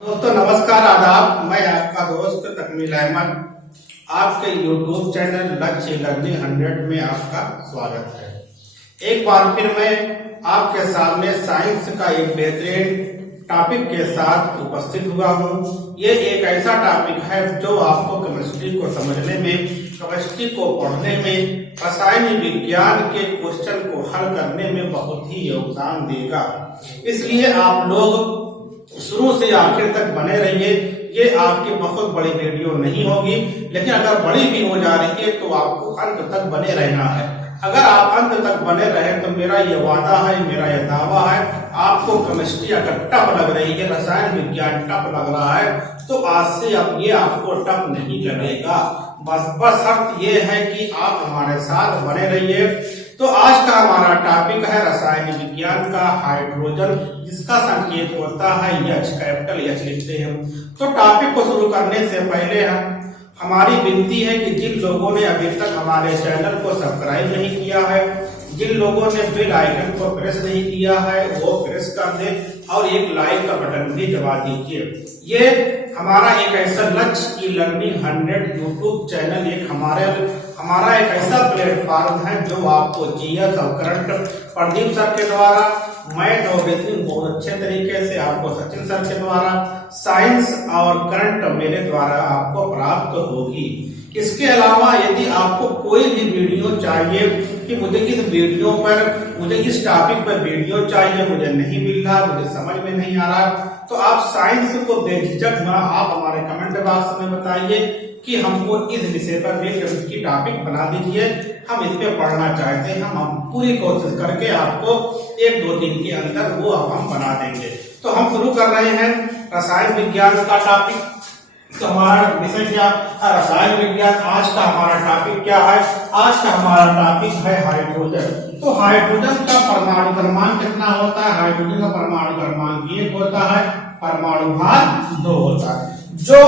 दोस्तों नमस्कार आदाब। मैं आपका दोस्त तकमील अहमद आपके YouTube चैनल लक्ष्य लर्निंग 100 में आपका स्वागत है। एक बार फिर मैं आपके सामने साइंस का एक बेहतरीन टॉपिक के साथ उपस्थित हुआ हूँ। ये एक ऐसा टॉपिक है जो आपको केमिस्ट्री को समझने में, केमिस्ट्री को पढ़ने में, रासायनिक विज्ञान के क्वेश्चन को हल करने में बहुत ही योगदान देगा। इसलिए आप लोग शुरू से आखिर तक बने रहिए। ये आपकी बहुत बड़ी वीडियो नहीं होगी, लेकिन अगर बड़ी भी हो जा रही है तो आपको अंत तक बने रहना है। अगर आप अंत तक बने रहे तो मेरा ये वादा है, मेरा ये दावा है, आपको केमिस्ट्री अगर टफ लग रही है, रसायन विज्ञान टफ लग रहा है, तो आज से अब ये आपको टफ नहीं लगेगा। बस शर्त ये है कि आप हमारे साथ बने रहिए। तो आज का हमारा टॉपिक है रसायन विज्ञान का हाइड्रोजन, जिसका संकेत होता है H, कैपिटल H लिखते हैं। तो टॉपिक को शुरू करने से पहले हमारी विनती है कि जिन लोगों ने अभी तक हमारे चैनल को सब्सक्राइब नहीं किया है, जिन लोगों ने बेल आइकन को प्रेस नहीं किया है, वो प्रेस कर दें और एक लाइक का बटन भी दबा दीजिए। ये हमारा एक ऐसा लक्ष्य लर्निंग 100 यूट्यूब चैनल हमारा एक ऐसा प्लेटफॉर्म है जो आपको जीएस और करंट प्रदीप सर के द्वारा, मैथ और रीजनिंग बहुत अच्छे तरीके से आपको सचिन सर के द्वारा, साइंस और करंट मेरे द्वारा आपको प्राप्त होगी। इसके अलावा यदि आपको कोई भी वीडियो चाहिए कि मुझे इस वीडियो पर, मुझे इस टॉपिक पर वीडियो चाहिए, मुझे नहीं मिल रहा, मुझे समझ में नहीं आ रहा, तो आप साइंस को बेझिझक आप हमारे कमेंट बॉक्स में बताइए कि हमको इस विषय पर की टॉपिक बना दीजिए, हम इस पे पढ़ना चाहते हैं। हम पूरी कोशिश करके आपको 1-2 दिन के अंदर वो हम बना देंगे। तो हम शुरू कर रहे हैं रसायन विज्ञान का टॉपिक। तो हमारा विषय क्या है? रसायन विज्ञान। आज का हमारा टॉपिक क्या है? आज का हमारा टॉपिक है हाइड्रोजन। तो हाइड्रोजन का परमाणु द्रव्यमान कितना होता है? हाइड्रोजन का परमाणु द्रव्यमान 1 होता है, परमाणु भार 2 होता है। जो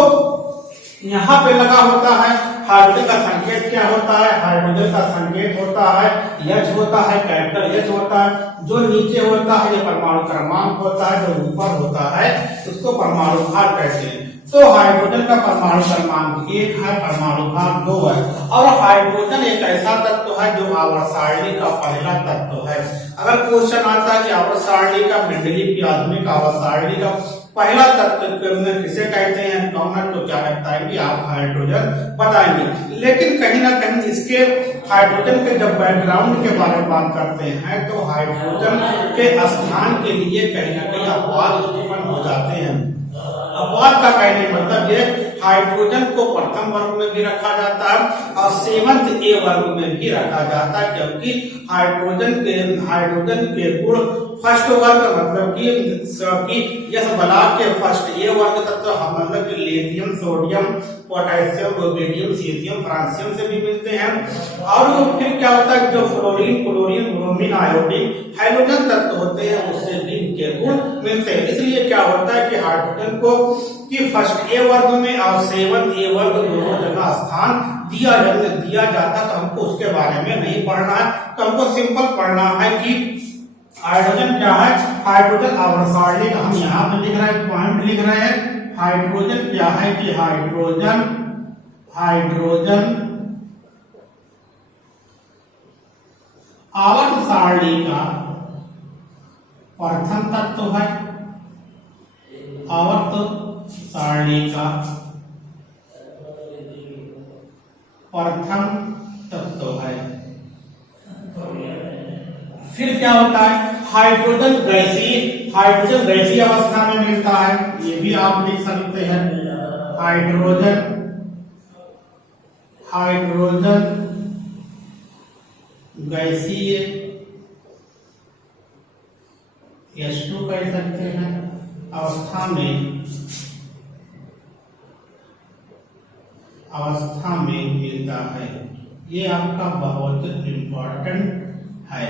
यहाँ पे लगा होता है हाइड्रोजन का संकेत क्या होता है? हाइड्रोजन का संकेत होता है H होता है, कैपिटल H होता है। जो नीचे होता है ये परमाणु क्रमांक होता है, जो ऊपर होता है उसको परमाणु भार कहते हैं। तो हाइड्रोजन का परमाणु क्रमांक 1 है, परमाणु भार 2 है। और हाइड्रोजन एक ऐसा तत्व है जो आवर्त सारणी का पहला तत्व है। अगर क्वेश्चन आता है कि आवर्त सारणी का, मेंडलीव की आधुनिक आवर्त सारणी का पहला तत्व किसे कहते हैं, कौन है, तो क्या बताएंगे आप? हाइड्रोजन बताएंगे। लेकिन कहीं ना कहीं इसके हाइड्रोजन के जब बैकग्राउंड के बारे में बात करते हैं तो हाइड्रोजन के स्थान के लिए कहीं ना कहीं अपवाद उत्पन्न हो जाते हैं। अपवाद का कहने का मतलब ये, हाइड्रोजन को प्रथम वर्ग में भी रखा जाता है और सेवंथ ए वर्ग में भी रखा जाता है, क्योंकि हाइड्रोजन के गुण फर्स्ट वर्ग मतलब कि यह ब्लॉक के फर्स्ट ए वर्ग तत्व मतलब कि lithium, sodium, potassium, rubidium, caesium, francium से भी मिलते हैं। और फिर क्या होता है, जो fluorine, chlorine, bromine, iodine, hydrogen तत्व होते हैं उससे भी इनके गुण मिलते हैं। इसलिए क्या होता है कि हाइड्रोजन को कि फर्स्ट ए वर्ग में और सेवंथ ए वर्ग दोनों जगह स्थान दिया जाता, तो हमको उसके बारे में नहीं पढ़ना है। तो हमको सिंपल पढ़ना है कि हाइड्रोजन क्या है। हाइड्रोजन आवर्त सारणी का हम यहाँ पे लिख रहे हैं, पॉइंट लिख रहे हैं। हाइड्रोजन क्या है कि हाइड्रोजन आवर्त सारणी का प्रथम तत्व है। आवर्त सारणी का प्रथम तत्व है। फिर क्या होता है, हाइड्रोजन गैसीय अवस्था में मिलता है, ये भी आप लिख सकते हैं। हाइड्रोजन गैसीय H2 कह सकते हैं अवस्था में मिलता है। ये आपका बहुत इम्पोर्टेंट है।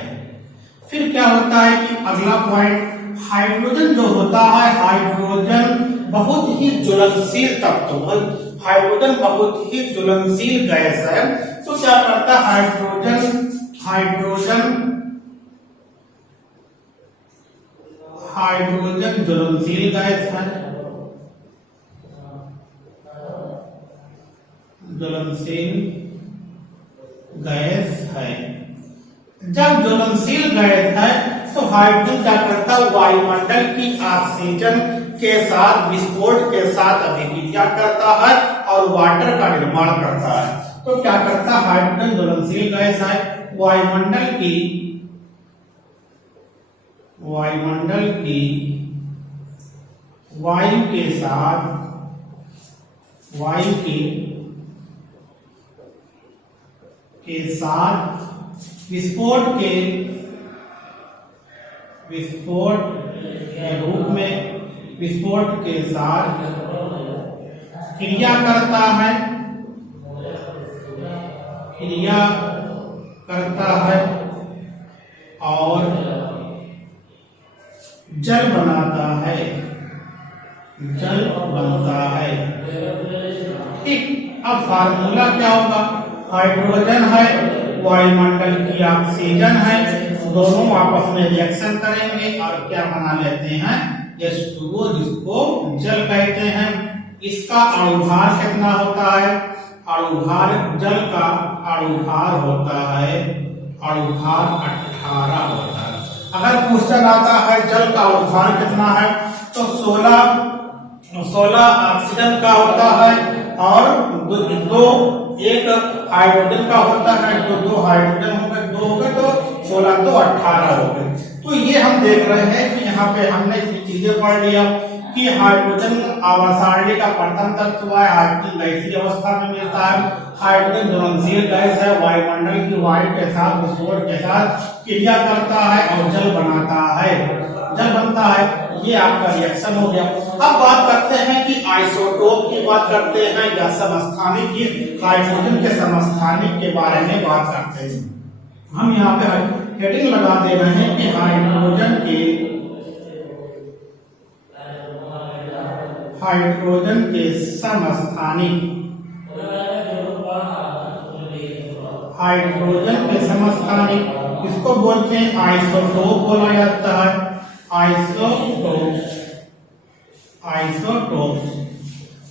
फिर क्या होता है कि अगला पॉइंट, हाइड्रोजन जो होता है, हाइड्रोजन बहुत ही ज्वलनशील तत्व है। हाइड्रोजन बहुत ही ज्वलनशील गैस है। तो क्या करता है हाइड्रोजन ज्वलनशील गैस है। ज्वलनशील गैस है। जब ज्वलनशील गैस है तो हाइड्रोजन क्या करता है, वायुमंडल की ऑक्सीजन के साथ विस्फोट के साथ अभिक्रिया करता है और वाटर का निर्माण करता है। तो क्या करता है, हाइड्रोजन ज्वलनशील गैस है, वायुमंडल की वायु के साथ विस्फोट के रूप में विस्फोट के साथ क्रिया करता है और जल बनता है। ठीक, अब फार्मूला क्या होगा, हाइड्रोजन है, वायुमंडल की ऑक्सीजन है, दोनों आपस में रिएक्शन करेंगे और क्या बना लेते हैं, H2O, जिसको जल कहते हैं। इसका अणुभार कितना होता है, जल का अणुभार होता है 18 होता है। अगर क्वेश्चन आता है जल का अणुभार कितना है, तो 16 ऑक्सीजन का होता है और एक हाइड्रोजन का होता है, तो 2 हाइड्रोजन हो गए, तो 16 तो 18 हो गए। तो ये हम देख रहे हैं कि यहाँ पे हमने चीजें पढ़ लिया कि हाइड्रोजन आवर्त का प्रथम तत्व है, हाइड्रोजन गैसीय अवस्था में मिलता है, हाइड्रोजन ज्वलनशील गैस है, वायुमंडल की वायु के साथ विस्फोट के साथ क्रिया करता है और जल बनता है। ये आपका रिएक्शन हो गया। अब बात करते हैं कि आइसोटोप की बात करते हैं या समस्थानिक की, हाइड्रोजन के समस्थानिक के बारे में बात करते हैं। हम यहाँ पे हेडिंग लगा दे रहे हैं कि हाइड्रोजन के समस्थानिक इसको बोलते हैं आइसोटोप बोला जाता है, आइसोटोप।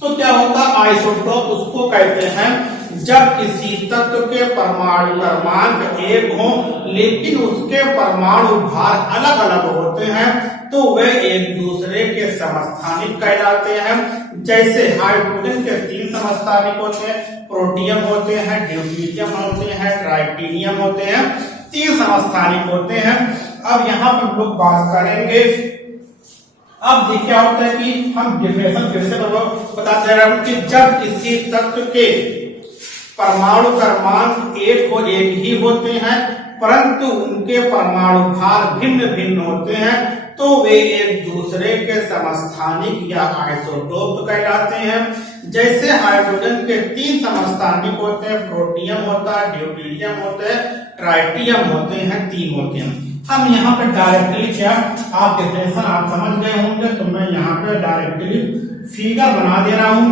तो क्या होता है आइसोटोप, उसको कहते हैं जब किसी तत्व के परमाणु क्रमांक एक हो लेकिन उसके परमाणु भार अलग अलग होते हैं तो वे एक दूसरे के समस्थानिक कहलाते हैं। जैसे हाइड्रोजन के 3 समस्थानिक होते हैं, प्रोटियम होते हैं, ड्यूटेरियम होते हैं, ट्राइटिनियम होते हैं, 3 समस्थानिक होते हैं। अब यहाँ पर लोग बात करेंगे, अब क्या होता है कि हम डिफिनेशन फिर से बताते हैं कि जब किसी तत्व के परमाणु क्रमांक एक ही होते हैं परंतु उनके परमाणु भार भिन्न भिन्न होते हैं तो वे एक दूसरे के समस्थानिक या आइसोटोप कहलाते हैं। जैसे हाइड्रोजन के 3 समस्थानिक होते हैं, प्रोटियम होता है, ड्यूटेरियम होते हैं, ट्राइटियम होते हैं, 3 होते हैं। हम यहाँ पे डायरेक्टली क्या, आप डिफिनेशन आप समझ गए होंगे, तो मैं यहाँ पे डायरेक्टली फिगर बना दे रहा हूँ,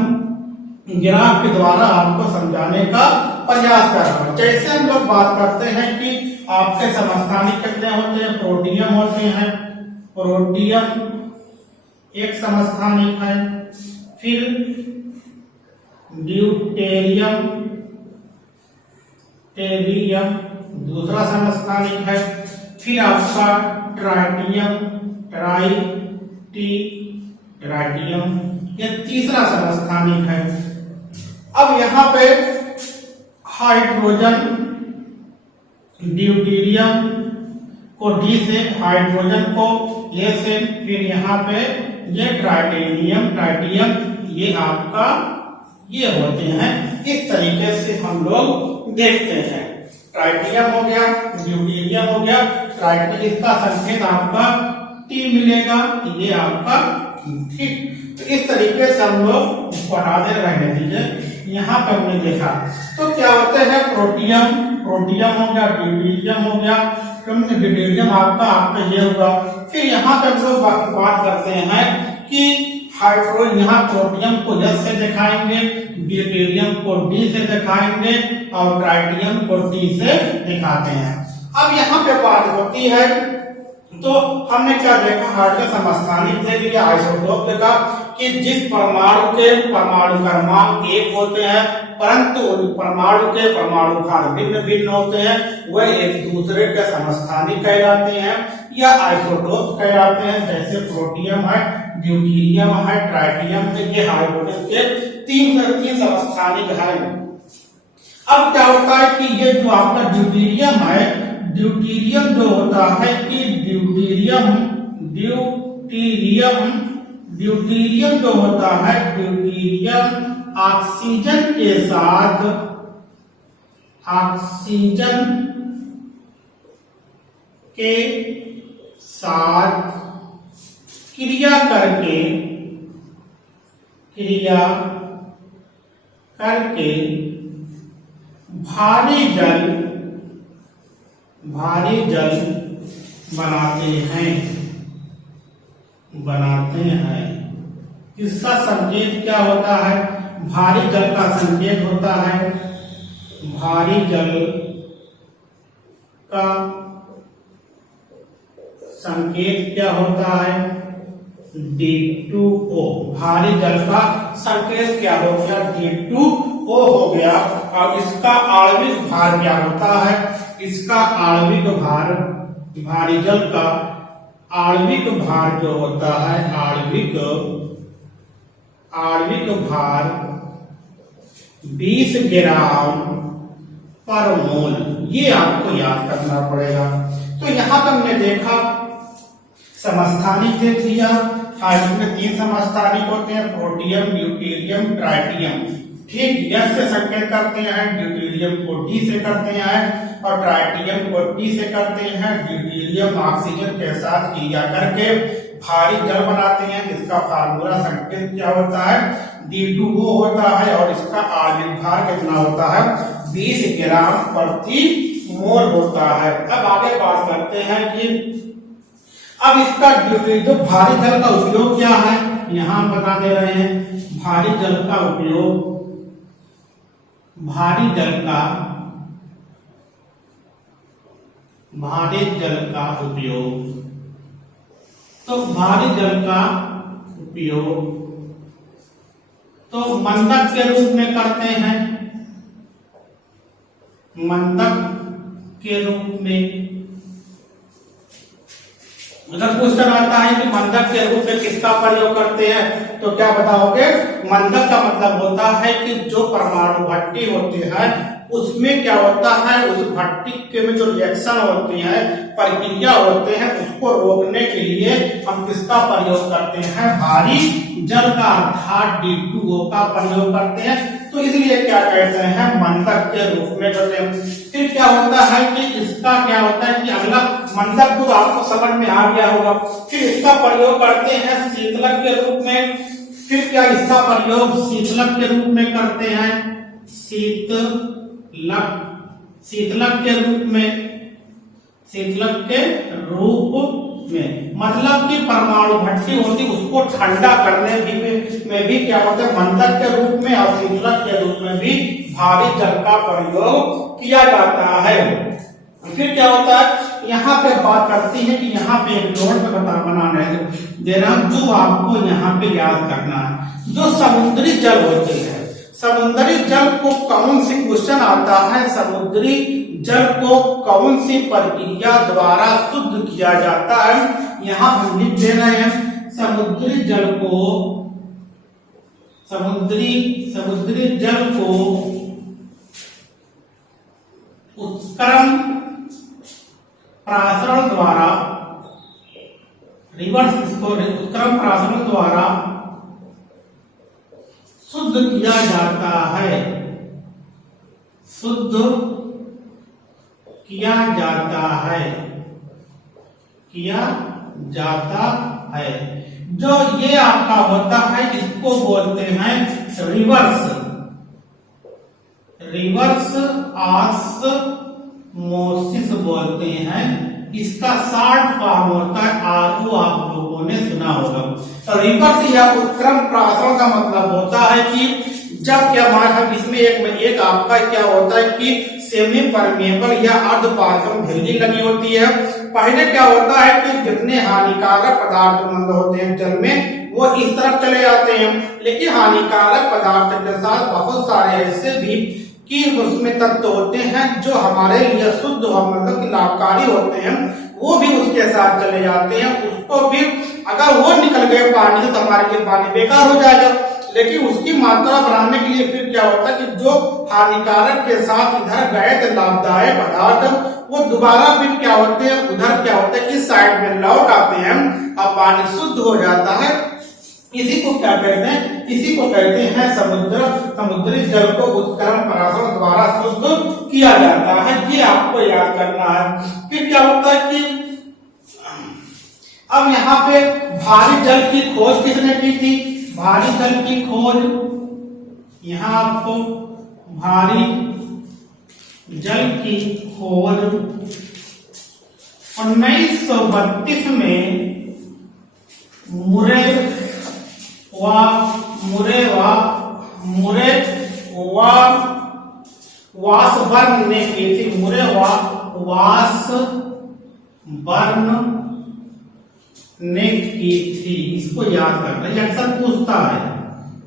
ग्राफ के द्वारा आपको समझाने का प्रयास कर रहा हूँ। जैसे हम लोग बात करते हैं कि आपके समस्थानिक कितने होते हैं, प्रोटियम होते हैं, प्रोटियम एक समस्थानिक है, फिर ड्यूटेरियम दूसरा समस्थानिक है, फिर आपका ट्राइटियम ये तीसरा समस्थानिक है। अब यहाँ पे हाइड्रोजन ड्यूटेरियम को डी से, हाइड्रोजन को ए से, फिर यहाँ पे ये ट्राइटियम ये आपका ये होते हैं। इस तरीके से हम लोग देखते हैं, ट्राइटियम हो गया, ड्यूटेरियम हो गया, ट्राइटियम इसका संकेत आपका टी मिलेगा, ये आपका ठीक। तो इस तरीके से हम लोग इसको हटा दे, रहने दीजिए। यहाँ पर हमने देखा तो क्या होते हैं, प्रोटियम हो गया, ड्यूटेरियम हो गया, ड्यूटेरियम आपका ये होगा। फिर यहाँ पे हम लोग बात करते हैं कि हाइड्रोजन, यहाँ प्रोटियम को एस से दिखाएंगे, ड्यूटेरियम को डी से दिखाएंगे और ट्राइटियम को टी से दिखाते हैं। अब यहाँ पे बात होती है तो हमने क्या देखा, हाइड्रोजन समस्थानिक देख लिया, आइसोटोप देखा कि जिस परमाणु के परमाणु क्रमांक एक होते हैं परंतु उन परमाणु के परमाणु भार भिन्न भिन्न होते हैं, वह एक दूसरे के समस्थानिक कहलाते हैं या आइसोटोप कहलाते हैं। जैसे प्रोटियम है, ड्यूटेरियम है, ट्राइटियम है, ये हाइड्रोजन के तीन समस्थानिक है। अब क्या होता है कि ये जो आपका ड्यूटेरियम है, ड्यूटेरियम जो होता है कि ड्यूटेरियम जो होता है, ड्यूटेरियम ऑक्सीजन के साथ क्रिया करके भारी जल बनाते हैं। इसका संकेत क्या होता है, भारी जल का संकेत होता है, भारी जल का संकेत क्या होता है, D2O। भारी जल का संकेत क्या हो गया, D2O हो गया। और इसका आणविक भार क्या होता है, इसका आणविक भार, भारी जल का आणविक भार जो होता है, आणविक भार 20 ग्राम पर मोल, ये आपको याद करना पड़ेगा। तो यहां तक हमने देखा समस्थानिक देख लिया, हाइड्रोजन में 3 समस्थानिक होते हैं, प्रोटियम, ड्यूटेरियम, ट्राइटियम। ठीक, यस से संकेत करते हैं, ड्यूटेरियम को डी से करते हैं और ट्राइटियम को टी से करते हैं। ड्यूटेरियम ऑक्सीजन के साथ क्रिया करके भारी जल बनाते हैं, इसका फार्मूला संकेत क्या होता है, D2O होता है और इसका आणविक भार कितना होता है, 20 ग्राम प्रति मोल होता है। अब आगे बात करते हैं कि अब इसका जो भारी जल का उपयोग क्या है, यहां बता दे रहे हैं। भारी जल का उपयोग, भारी जल का उपयोग, तो भारी जल का उपयोग तो मंदक के रूप में करते हैं, मंदक के रूप में। अगर क्वेश्चन आता है कि मंदक के रूप में किसका प्रयोग करते हैं, तो क्या बताओगे, मंदक का मतलब होता है कि जो परमाणु भट्टी होती है उसमें क्या होता है, उस भट्टी के में जो रिएक्शन होती है, प्रक्रिया होते हैं, उसको रोकने के लिए हम किसका प्रयोग करते हैं, भारी जल का अर्थात D2O का प्रयोग करते हैं। तो इसलिए क्या कहते हैं, मंदक के रूप में करते हैं। फिर क्या होता है कि इसका क्या होता है कि अगला मंदक तो आपको समझ में आ गया होगा। फिर इसका प्रयोग करते हैं शीतलक के रूप में। फिर क्या इसका प्रयोग शीतलक के रूप में करते हैं, शीतलक के रूप में मतलब कि परमाणु भट्टी होती उसको ठंडा करने में भी क्या होता है, मंदक के रूप में और शीतलक के रूप में भी भारी जल का प्रयोग किया जाता है। फिर क्या होता है, यहाँ पे बात करती है कि यहाँ पे एक नोट में बनाना है देना, जो आपको यहाँ पे याद करना है। जो समुद्री जल होते हैं, समुद्री जल को कौन सी क्वेश्चन आता है, समुद्री जल को कौन सी प्रक्रिया द्वारा शुद्ध किया जाता है, यहाँ हम लिख दे रहे हैं। समुद्री जल को उत्क्रम प्रासरण द्वारा, रिवर्स इसको उत्क्रम प्रासरण द्वारा शुद्ध किया जाता है, शुद्ध किया जाता है। जो ये आपका होता है इसको बोलते हैं रिवर्स ऑस्मोसिस बोलते हैं। इसका शॉर्ट फॉर्म होता है RO, आप लोगों ने सुना होगा। तो रिवर्स या उत्क्रम प्रासरण का मतलब होता है कि जब क्या हमारा इसमें एक आपका क्या होता है कि सेमी परमेबल या अर्धपारगम झिल्ली लगी होती है। पहले क्या होता है कि जितने हानिकारक पदार्थ मंद होते हैं जल में वो इस तरफ चले जाते हैं, लेकिन हानिकारक पदार्थ के साथ बहुत सारे ऐसे भी कि उसमें तत्व होते हैं जो हमारे लिए शुद्ध और मतलब लाभकारी होते हैं, वो भी उसके साथ चले जाते हैं। उसको भी अगर वो निकल गए पानी से तो हमारे लिए पानी बेकार हो जाएगा, लेकिन उसकी मात्रा बढ़ाने के लिए फिर क्या होता है कि जो हानिकारक के साथ इधर गए थे लाभदायक पदार्थ वो दोबारा फिर क्या होते हैं उधर क्या होता है इस साइड में लौट आते हैं और पानी शुद्ध हो जाता है। इसी को क्या कहते हैं, इसी को कहते हैं समुद्री जल को उत्क्रमण पराशर द्वारा शुद्ध किया जाता है। ये आपको याद करना है। फिर क्या होता है कि अब यहाँ पे भारी जल की खोज किसने की थी? भारी जल की खोज यहाँ आपको भारी जल की खोज 1932 में वासबर्न ने की थी। वासबर्न ने की थी। इसको याद करना, ये अक्सर पूछता है,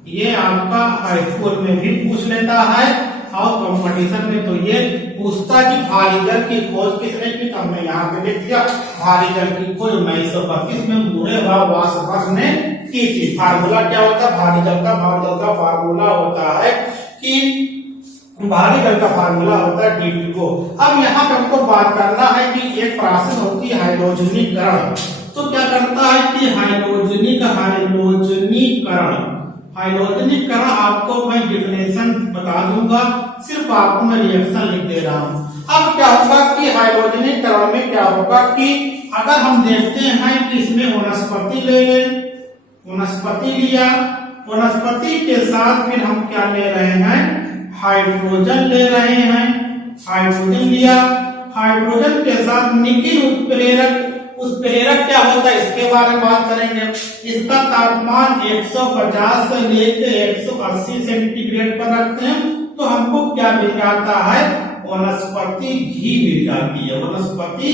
ये आपका हाई स्कूल में भी पूछ लेता है और कंपटीशन में तो ये पूछता कि भारी जल की खोज किसने की। तो हमने यहाँ पे लिख दिया भारी जल की खोज 1932 में वासबर्न ने की थी। फार्मूला क्या होता है भारी जल का? भारी जल का फार्मूला होता है कि भारी जल का फार्मूला होता है D2O। अब यहाँ पे हमको बात करना है कि एक प्रोसेस होती है हाइड्रोजनीकरण। तो क्या करता है कि हाइड्रोजनीकरण आपको मैं डिफिनेशन बता दूंगा, सिर्फ आपको मैं रिएक्शन लिख दे रहा हूँ। अब क्या होगा कि हाइड्रोजनीकरण में क्या होगा कि अगर हम देखते हैं कि इसमें वनस्पति ले लें, वनस्पति लिया, वनस्पति के साथ फिर हम क्या ले रहे हैं हाइड्रोजन ले रहे हैं, हाइड्रोजन लिया, हाइड्रोजन के साथ निकिल उत्प्रेरक। उत्प्रेरक क्या होता है इसके बारे में बात करेंगे। इसका तापमान 150 से लेकर 180 सेंटीग्रेड पर रखते हैं तो हमको क्या मिल जाता है वनस्पति घी मिल जाती है, वनस्पति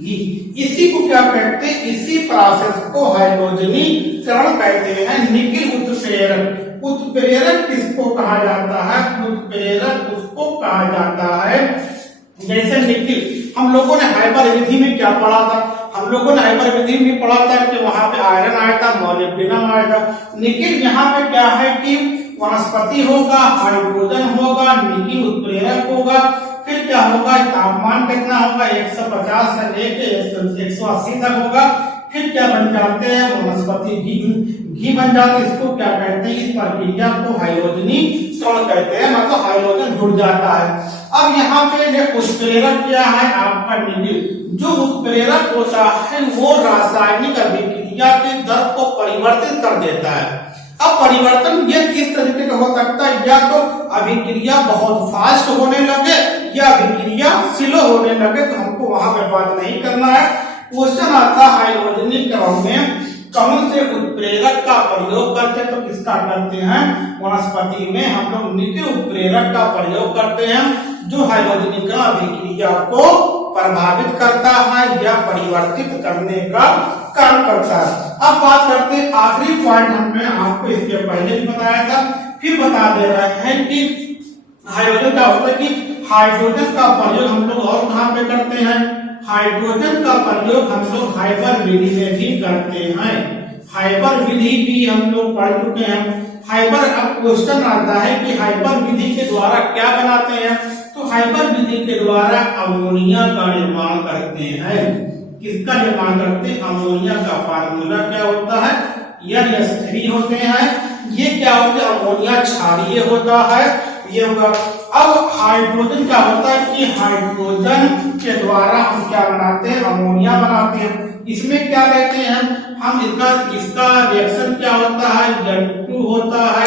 घी। इसी को क्या कहते हैं, इसी प्रोसेस को हाइड्रोजनीकरण कहते हैं। निकिल उत्प्रेरक, उत्प्रेरक किसको कहा जाता है? उत्प्रेरक उसको कहा जाता है जैसे निकिल। हम लोगों ने हाइपर विधि में क्या पढ़ा था? हम लोगों ने हाइपर विधि में पढ़ा था कि वहां पे आयरन आया था, मॉलिब्डेनम आया था। निकिल यहाँ पे क्या है कि वनस्पति होगा, हाइड्रोजन होगा, निकिल उत्प्रेरक होगा, फिर क्या होगा तापमान कितना होगा 150 से लेकर 180 तक होगा। फिर क्या बन जाते हैं वनस्पति घी बन जाते हैं। इसको क्या कहते हैं, इस प्रक्रिया को हाइड्रोजनीकरण कहते हैं, मतलब हाइड्रोजन जुड़ जाता है। अब यहाँ पे जो उत्प्रेरक क्या है आपका निकिल, जो उत्प्रेरक होता है वो रासायनिक अभिक्रिया की दर को परिवर्तित कर देता है। अब परिवर्तन ये किस तरीके का हो सकता है, या तो अभिक्रिया बहुत फास्ट होने लगे या अभिक्रिया स्लो होने लगे, तो हमको वहां पे बात नहीं करना है। क्वेश्चन आता है हाइड्रोजनीकरण में कौन से उत्प्रेरक का प्रयोग करते हैं, तो किसका करते हैं वनस्पति में हम लोग निकिल उत्प्रेरक का प्रयोग करते हैं जो हाइड्रोजनीकरण अभिक्रिया को प्रभावित करता है या परिवर्तित करने का काम करता है। अब बात करते हैं आखिरी पॉइंट, हमने आपको इसके पहले भी बताया था फिर बता दे रहे हैं कि हाइड्रोजन का होता है कि हाइड्रोजन का प्रयोग हम लोग और कहाँ पे करते हैं, हाइड्रोजन का प्रयोग हम लोग हाइपर विधि में भी करते हैं। हाइपर विधि भी हम लोग पढ़ चुके हैं। हाइपर, अब क्वेश्चन आता है कि हाइपर विधि के द्वारा क्या बनाते हैं, तो हाइपर विधि के द्वारा अमोनिया का निर्माण करते हैं। किसका निर्माण करते हैं, अमोनिया का फार्मूला क्या होता है NH3 होते हैं। ये क्या होता है अमोनिया क्षारीय होता है, ये होगा। अब हाइड्रोजन क्या होता है कि हाइड्रोजन के द्वारा हम क्या बनाते हैं अमोनिया बनाते हैं। इसमें क्या लेते हैं हम, इसका रिएक्शन क्या होता है N2 होता है,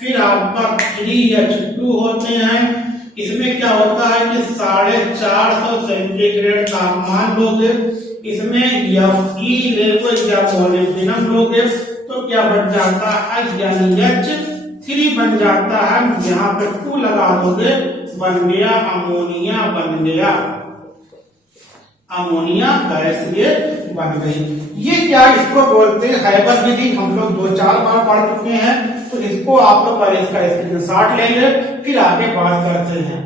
फिर आपका 3H2 होते हैं। इसमें क्या होता है कि 450 सेंटीग्रेड तापमान लोगे, इसमें Fe लेवल या मॉलिब्डेनम लोगे तो क्या बन जाता है NH3 3 बन जाता है, यहाँ पे 2 लगा दोगे, बन गया अमोनिया, बन गया अमोनिया गैस, ये बन गई। ये क्या इसको बोलते हैं, हैबर विधि। हम लोग 2-4 बार पढ़ चुके हैं, तो इसको आप लोग पहले इसका स्क्रीनशॉट ले ले, फिर आगे बात करते हैं।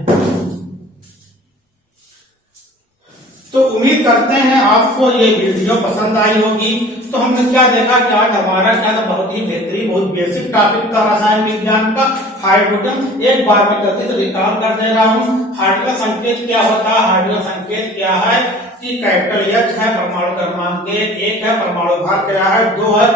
तो उम्मीद करते हैं आपको ये वीडियो पसंद आई होगी। तो हमने क्या देखा कि आज हमारा क्या था, बहुत ही बेहतरीन, बहुत बेसिक टॉपिक था रसायन विज्ञान का, हाइड्रोजन। एक बार में गलती से रिकॉर्ड कर दे रहा हूँ। हाइड्रोजन संकेत क्या होता है, हाइड्रोजन संकेत क्या है कि कैपिटल H है, परमाणु क्रमांक 1 है, परमाणु भार क्या है 2 है।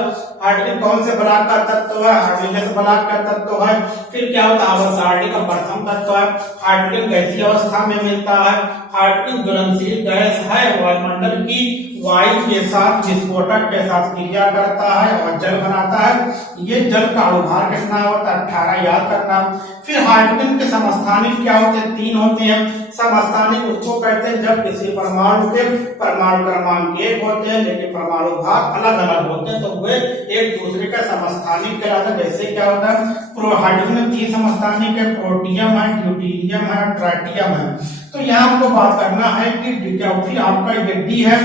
हाइड्रोजन कौन से ब्लॉक का तत्व है, हाइड्रोजन ब्लॉक का तत्व है। फिर क्या होता है, आवर्त का प्रथम तत्व है। हाइड्रोजन गैसीय अवस्था में मिलता है। हाइड्रोजन ज्वलनशील गैस है, वायुमंडल की वायु के साथ, विस्फोटक के साथ क्रिया करता है और जल बनाता है। ये जल का अणुभार कितना होता है, 18, याद करना। फिर हाइड्रोजन के समस्थानिक क्या होते हैं, 3 होते हैं। समस्थानिक उसको कहते हैं जब किसी परमाणु के परमाणु क्रमांक 1 होते हैं, लेकिन परमाणु भार अलग अलग होते हैं, तो वे एक दूसरे का समस्थानिक कहलाते हैं। जैसे क्या होता है, हाइड्रोजन में 3 समस्थानिक है, प्रोटियम है, ड्यूटेरियम है, ट्राइटियम है। तो यहाँ हमको बात करना है कि फिर आपका ये डी है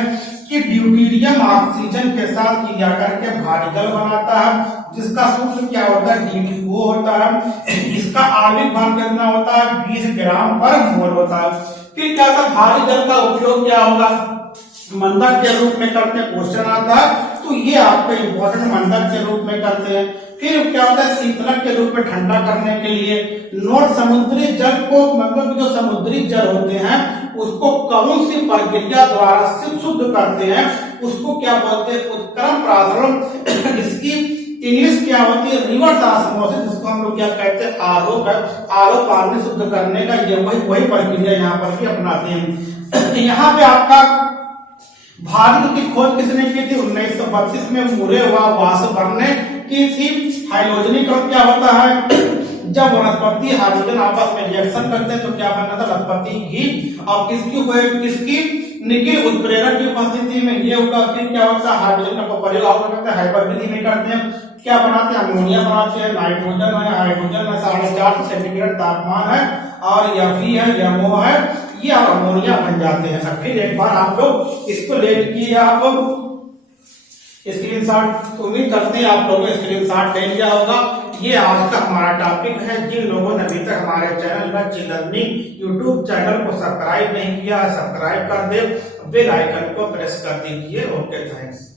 कि ड्यूटेरियम ऑक्सीजन के साथ क्रिया करके भारी जल बनाता है, जिसका सूत्र क्या होता है, D2O होता है। इसका आणविक भार कितना होता है, 20 ग्राम पर मोल होता है। फिर क्या था, भारी जल का उपयोग क्या होगा, मंदक के रूप में करते, क्वेश्चन आता है, तो ये आपका इंपॉर्टेंट, मंदक के रूप में करते हैं। फिर क्या होता है, शीतलक के रूप में ठंडा करने के लिए। नोट, समुद्री जल को, मतलब जो समुद्री जल होते हैं उसको कौन सी प्रक्रिया द्वारा शुद्ध करते हैं, उसको क्या बोलते हैं, उत्क्रम प्रासरण। इसकी इंग्लिश क्या होती है, रिवर्स ऑस्मोसिस, जिसको हम लोग क्या कहते हैं, आरो पानी शुद्ध करने का, ये वही प्रक्रिया यहाँ पर भी अपनाते हैं। यहाँ पे आपका भारत की खोज किसने की थी, 1932 में मुरे व वासबर्न ने की थी। हाइड्रोजनीकरण क्या होता है, जब वनस्पति हाइड्रोजन आपस में रिएक्शन करते हैं तो क्या बनता था, वनस्पति घी। और किसकी निकिल उत्प्रेरक की उपस्थिति में ये होगा। फिर क्या होता है, हाइड्रोजन का प्रयोग करते हैं, हाइपर विधि में करते हैं, क्या बनाते हैं, अमोनिया बनाते हैं। नाइट्रोजन है, हाइड्रोजन है, 4.5 सेंटीग्रेड तापमान है, और Fe है, MO है, ये अमोनिया बन जाते हैं। फिर एक बार आप लोग इसको ले लीजिए, आप स्क्रीनशॉट। उम्मीद करते हैं आप लोगों ने स्क्रीनशॉट ले लिया होगा। ये आज का हमारा टॉपिक है। जिन लोगों ने अभी तक हमारे चैनल लक्ष्य लर्निंग यूट्यूब चैनल को सब्सक्राइब नहीं किया, सब्सक्राइब कर दे, बेल आइकन को प्रेस कर दीजिए। Okay, thanks.